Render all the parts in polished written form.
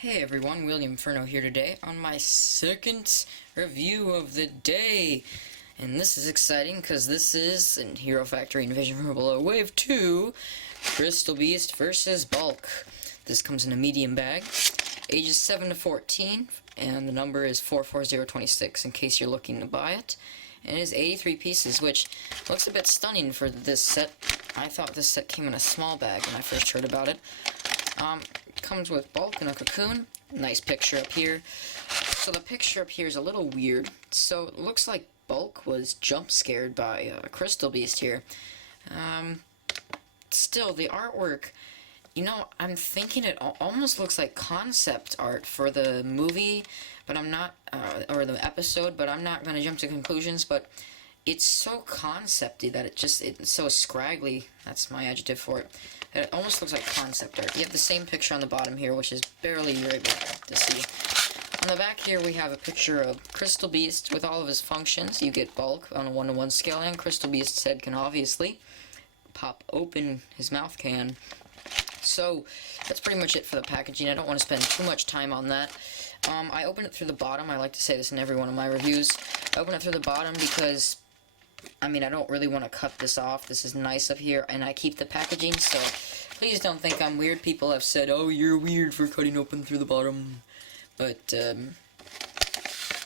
Hey everyone, William Furno here today on my second review of the day. And this is exciting because this is in Hero Factory Invasion from Below Wave 2, Crystal Beast versus Bulk. This comes in a medium bag, ages 7 to 14, and the number is 44026 in case you're looking to buy it. And it is 83 pieces, which looks a bit stunning for this set. I thought this set came in a small bag when I first heard about it. Comes with Bulk in a cocoon. Nice picture up here. So the picture up here is a little weird. So it looks like Bulk was jump scared by Crystal Beast here. Still, the artwork, you know, I'm thinking it almost looks like concept art for the movie, but I'm not, or the episode, but I'm not going to jump to conclusions, but it's so concepty that it's so scraggly, that's my adjective for it, that it almost looks like concept art. You have the same picture on the bottom here, which is barely you're able to see. On the back here we have a picture of Crystal Beast with all of his functions. You get Bulk on a 1-to-1 scale, and Crystal Beast's head can obviously pop open, his mouth can. So that's pretty much it for the packaging. I don't want to spend too much time on that. I open it through the bottom. I like to say this in every one of my reviews. I open it through the bottom because I don't really want to cut this off. This is nice up here, and I keep the packaging, so please don't think I'm weird. People have said, oh, you're weird for cutting open through the bottom. But,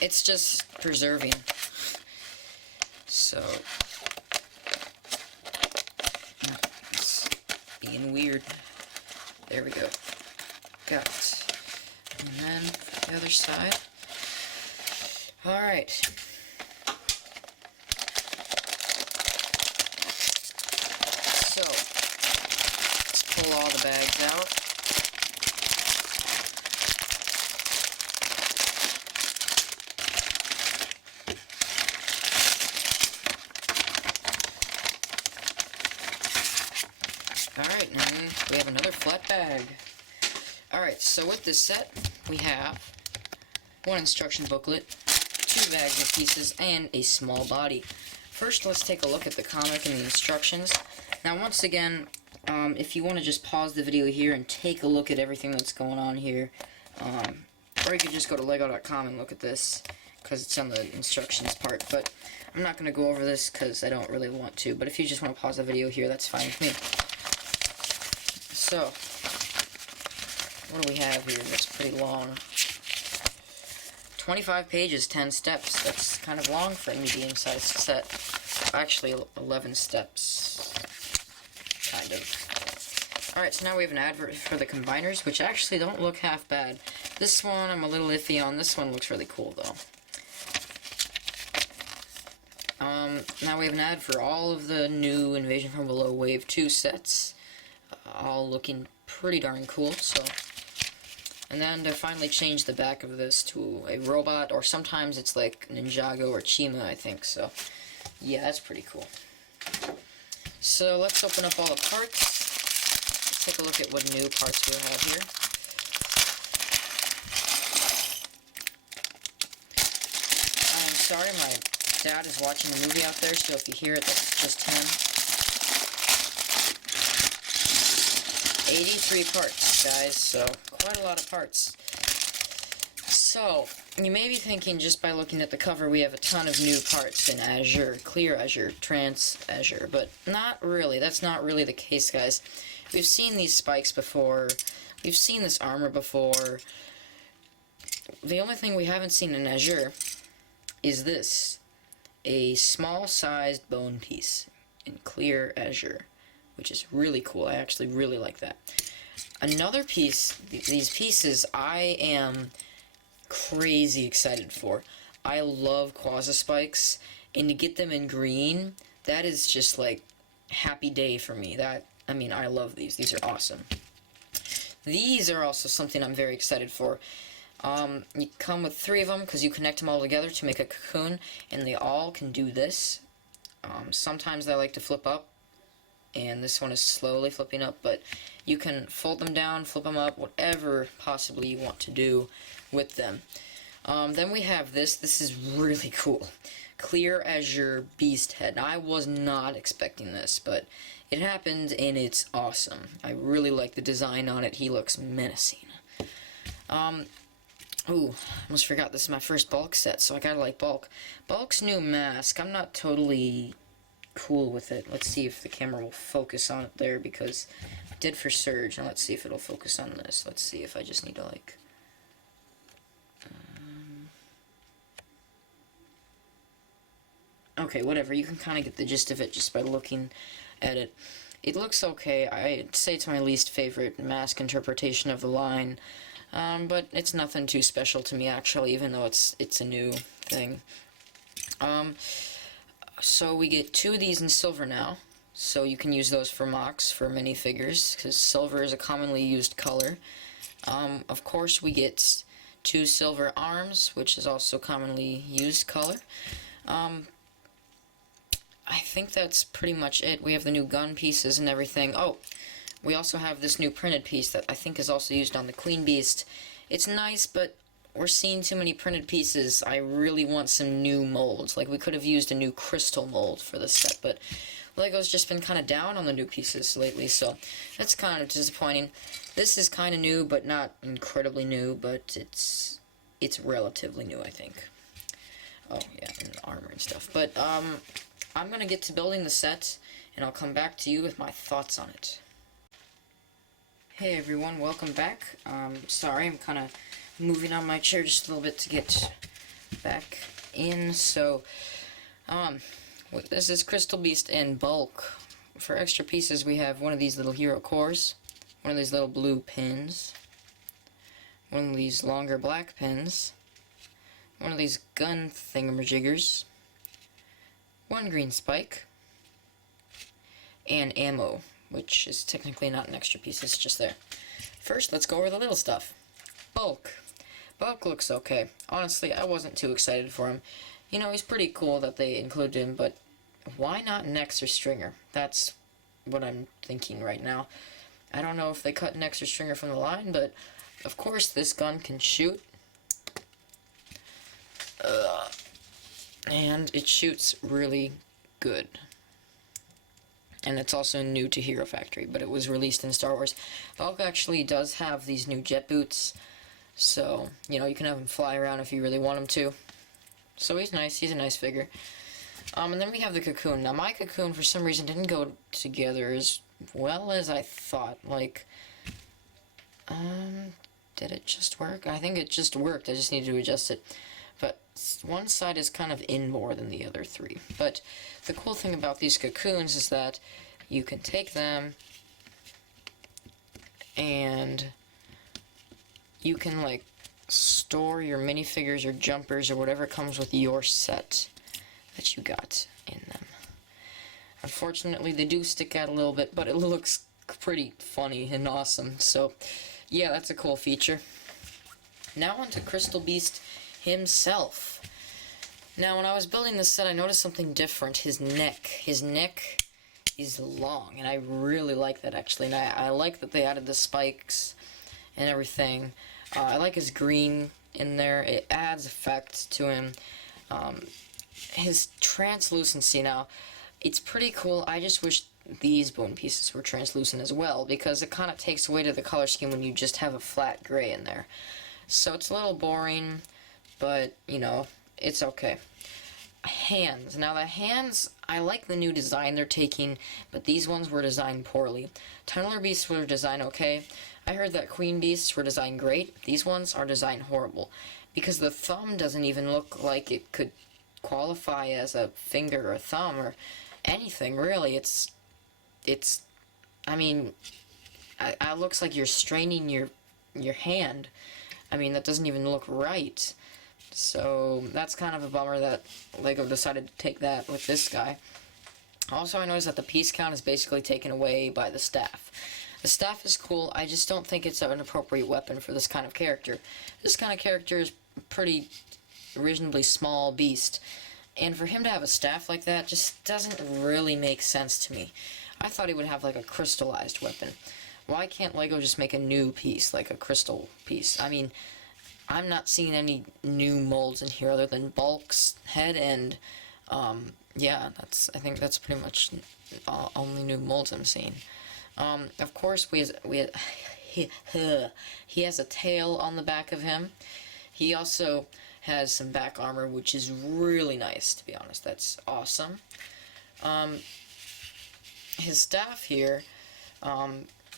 it's just preserving. So, it's being weird. There we go. Got it. And then, the other side. Alright. Pull all the bags out. Alright, and we have another flat bag. Alright, so with this set, we have one instruction booklet, 2 bags of pieces, and a small body. First, let's take a look at the comic and the instructions. Now, once again, if you want to just pause the video here and take a look at everything that's going on here, or you could just go to lego.com and look at this, because it's on the instructions part, but I'm not going to go over this because I don't really want to, but if you just want to pause the video here, that's fine with me. So, what do we have here? That's pretty long. 25 pages, 10 steps. That's kind of long for a medium-sized set. Actually, 11 steps. Kind of. Alright, so now we have an advert for the combiners, which actually don't look half bad. This one I'm a little iffy on. This one looks really cool, though. Now we have an ad for all of the new Invasion from Below Wave 2 sets. All looking pretty darn cool, so... And then to finally change the back of this to a robot, or sometimes it's like Ninjago or Chima, I think, so... Yeah, that's pretty cool. So let's open up all the parts. Let's take a look at what new parts we have here. I'm sorry, my dad is watching the movie out there, so if you hear it, that's just him. 83 parts, guys, so quite a lot of parts. So, you may be thinking just by looking at the cover we have a ton of new parts in Azure, Clear Azure, Trance Azure, but not really. That's not really the case, guys. We've seen these spikes before. We've seen this armor before. The only thing we haven't seen in Azure is this. A small-sized bone piece in Clear Azure, which is really cool. I actually really like that. Another piece, these pieces, I am crazy excited for. I love Quasi Spikes, and to get them in green, that is just like happy day for me. I love these. These are awesome. These are also something I'm very excited for. You come with 3 of them because you connect them all together to make a cocoon, and they all can do this. Sometimes they like to flip up, and this one is slowly flipping up, but you can fold them down, flip them up, whatever possibly you want to do with them. Then we have this. This is really cool. Clear Azure Beast Head. Now, I was not expecting this, but it happened, and it's awesome. I really like the design on it. He looks menacing. Ooh, almost forgot this is my first Bulk set, so I gotta like Bulk. Bulk's new mask, I'm not totally cool with it. Let's see if the camera will focus on it there, because it did for Surge. Now let's see if it'll focus on this. Let's see if I just need to like... Okay, whatever. You can kind of get the gist of it just by looking at it. It looks okay. I'd say it's my least favorite mask interpretation of the line. But it's nothing too special to me, actually, even though it's a new thing. So we get 2 of these in silver now, so you can use those for mocks, for minifigures, because silver is a commonly used color. Of course, we get 2 silver arms, which is also commonly used color. I think that's pretty much it. We have the new gun pieces and everything. Oh, we also have this new printed piece that I think is also used on the Queen Beast. It's nice, but we're seeing too many printed pieces. I really want some new molds. Like, we could have used a new crystal mold for this set, but LEGO's just been kind of down on the new pieces lately, so that's kind of disappointing. This is kind of new, but not incredibly new, but it's relatively new, I think. Oh, yeah, and armor and stuff. But, I'm gonna get to building the set, and I'll come back to you with my thoughts on it. Hey everyone, welcome back. Sorry, I'm kind of moving on my chair just a little bit to get back in. So, this is Crystal Beast in Bulk. For extra pieces, we have one of these little hero cores, one of these little blue pins, one of these longer black pins, one of these gun thingamajiggers, one green spike, and ammo, which is technically not an extra piece, it's just there. First, let's go over the little stuff. Bulk. Bulk looks okay. Honestly, I wasn't too excited for him. You know, he's pretty cool that they included him, but why not an extra stringer? That's what I'm thinking right now. I don't know if they cut an extra stringer from the line, but of course this gun can shoot. And it shoots really good. And it's also new to Hero Factory, but it was released in Star Wars. Bulk actually does have these new jet boots, so, you know, you can have him fly around if you really want him to. So he's nice, he's a nice figure. And then we have the Cocoon. Now, my Cocoon, for some reason, didn't go together as well as I thought. Like, did it just work? I think it just worked, I just needed to adjust it. But one side is kind of in more than the other 3. But the cool thing about these cocoons is that you can take them and you can, like, store your minifigures or jumpers or whatever comes with your set that you got in them. Unfortunately, they do stick out a little bit, but it looks pretty funny and awesome. So, yeah, that's a cool feature. Now on to Crystal Beast himself. Now, when I was building this set, I noticed something different. His neck is long, and I really like that, actually. And I like that they added the spikes and everything. I like his green in there. It adds effect to him. His translucency now, it's pretty cool. I just wish these bone pieces were translucent as well, because it kind of takes away to the color scheme when you just have a flat gray in there. So it's a little boring, but, you know, it's okay. Hands. Now, the hands, I like the new design they're taking, but these ones were designed poorly. Tunneler Beasts were designed okay. I heard that Queen Beasts were designed great. These ones are designed horrible, because the thumb doesn't even look like it could qualify as a finger or thumb or anything, really. It's I mean, it looks like you're straining your hand. I mean, that doesn't even look right. So that's kind of a bummer that LEGO decided to take that with this guy. Also, I noticed that the piece count is basically taken away by the staff. The staff is cool, I just don't think it's an appropriate weapon for this kind of character. This kind of character is a pretty reasonably small beast, and for him to have a staff like that just doesn't really make sense to me. I thought he would have like a crystallized weapon. Why can't LEGO just make a new piece, like a crystal piece? I mean, I'm not seeing any new molds in here other than Bulk's head, and yeah, I think that's pretty much only new molds I'm seeing. Of course, we he has a tail on the back of him. He also has some back armor, which is really nice, to be honest. That's awesome. His staff here,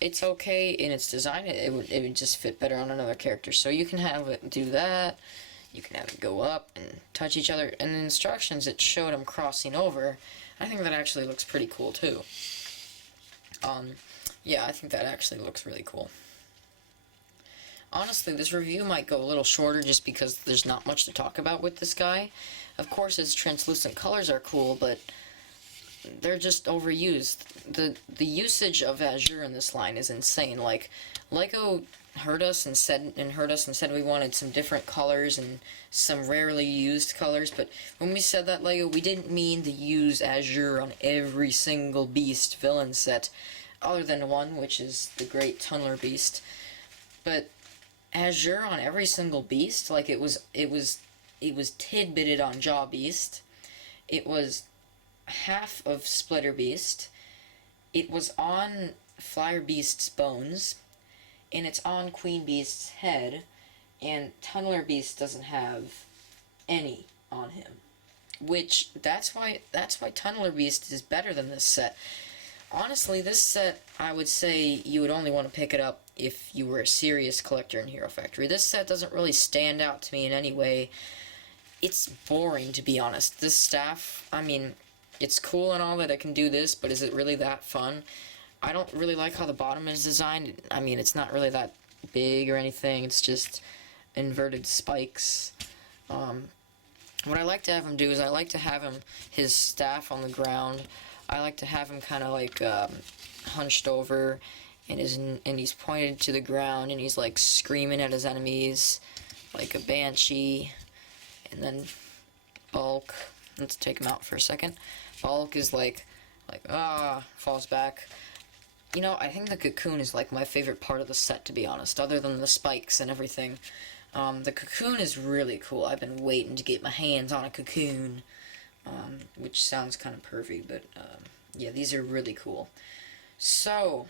it's okay in its design. It would just fit better on another character. So you can have it do that. You can have it go up and touch each other. And the instructions, it showed him crossing over. I think that actually looks pretty cool too. Yeah, I think that actually looks really cool. Honestly, this review might go a little shorter just because there's not much to talk about with this guy. Of course, his translucent colors are cool, but they're just overused. The usage of Azure in this line is insane. Like, LEGO heard us and said we wanted some different colors and some rarely used colors, but when we said that, LEGO, we didn't mean to use Azure on every single beast villain set, other than one, which is the Great Tunneler Beast. But Azure on every single beast, like it was tidbitted on Jaw Beast. It was half of Splitter Beast. It was on Flyer Beast's bones, and it's on Queen Beast's head, and Tunneler Beast doesn't have any on him. Which that's why Tunneler Beast is better than this set. Honestly, this set, I would say you would only want to pick it up if you were a serious collector in Hero Factory. This set doesn't really stand out to me in any way. It's boring, to be honest. This staff, I mean, it's cool and all that it can do this, but is it really that fun? I don't really like how the bottom is designed. I mean, it's not really that big or anything. It's just inverted spikes. What I like to have him do is I like to have his staff on the ground. I like to have him kind of like hunched over, and he's pointed to the ground, and he's like screaming at his enemies, like a banshee. And then Bulk, let's take him out for a second. Bulk is like falls back. You know, I think the cocoon is like my favorite part of the set, to be honest, other than the spikes and everything. The cocoon is really cool. I've been waiting to get my hands on a cocoon. Which sounds kind of pervy, but yeah, these are really cool. So,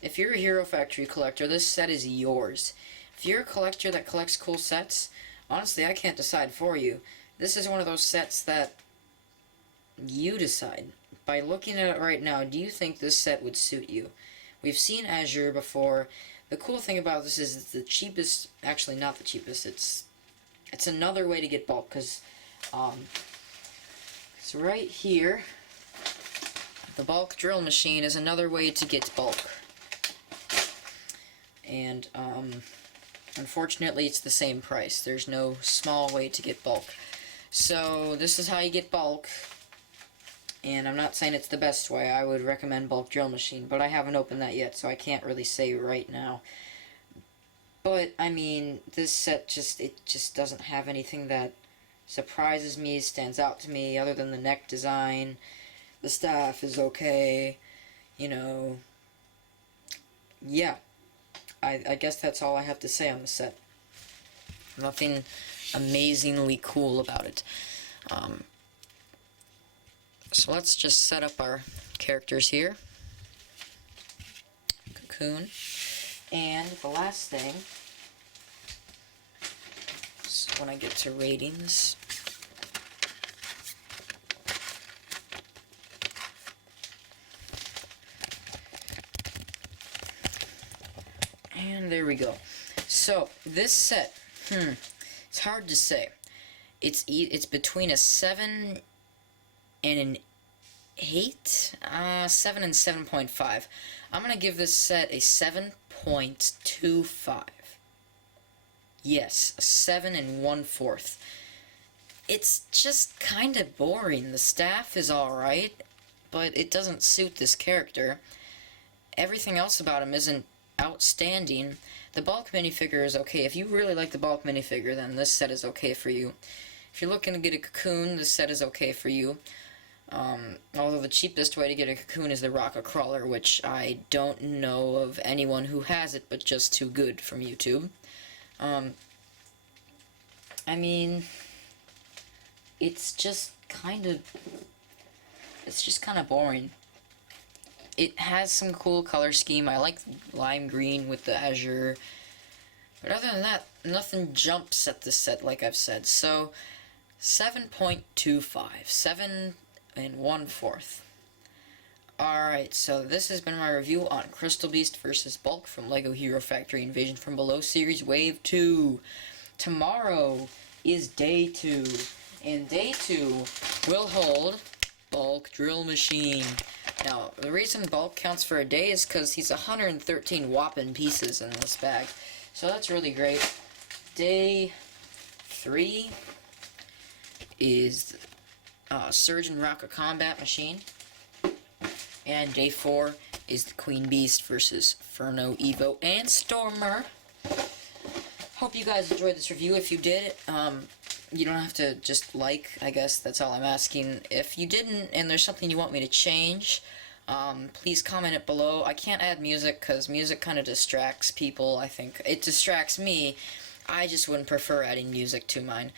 if you're a Hero Factory collector, this set is yours. If you're a collector that collects cool sets, honestly, I can't decide for you. This is one of those sets that you decide. By looking at it right now, do you think this set would suit you? We've seen Azure before. The cool thing about this is it's the cheapest, actually not the cheapest, it's another way to get bulk, because so right here, the bulk drill machine is another way to get bulk. And unfortunately it's the same price. There's no small way to get bulk. So this is how you get bulk. And I'm not saying it's the best way. I would recommend bulk drill machine, but I haven't opened that yet, so I can't really say right now. But I mean, this set just doesn't have anything that surprises me, stands out to me, other than the neck design. The staff is okay, you know. Yeah, I guess that's all I have to say on the set. Nothing amazingly cool about it. So let's just set up our characters here. Cocoon. And the last thing, is when I get to ratings, and there we go. So this set, it's hard to say. It's between a 7 and an 8, 7 and 7.5. I'm gonna give this set a 7.25. Yes, a 7 and 1/4. It's just kind of boring. The staff is alright, but it doesn't suit this character. Everything else about him isn't outstanding. The bulk minifigure is okay. If you really like the bulk minifigure, then this set is okay for you. If you're looking to get a cocoon, this set is okay for you. Although the cheapest way to get a cocoon is the Rocket Crawler, which I don't know of anyone who has it, but just too good from YouTube. I mean, it's just kind of boring. It has some cool color scheme. I like lime green with the azure. But other than that, nothing jumps at this set, like I've said. So, 7.25. 7 and 1/4. Alright, so this has been my review on Crystal Beast vs. Bulk from LEGO Hero Factory Invasion from Below Series Wave 2. Tomorrow is Day 2, and Day 2 will hold Bulk Drill Machine. Now, the reason Bulk counts for a day is because he's 113 whopping pieces in this bag. So that's really great. Day 3 is Surgeon Rocket Combat Machine. And Day 4 is the Queen Beast versus Furno, Evo, and Stormer. Hope you guys enjoyed this review. If you did, you don't have to just like, I guess that's all I'm asking. If you didn't, and there's something you want me to change, please comment it below. I can't add music because music kind of distracts people, I think. It distracts me. I just wouldn't prefer adding music to mine.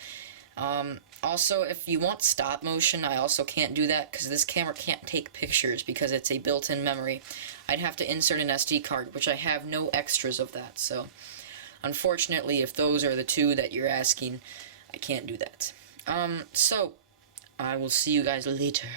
Also, if you want stop motion, I also can't do that because this camera can't take pictures because it's a built-in memory. I'd have to insert an SD card, which I have no extras of that, so unfortunately, if those are the two that you're asking, I can't do that. So, I will see you guys later.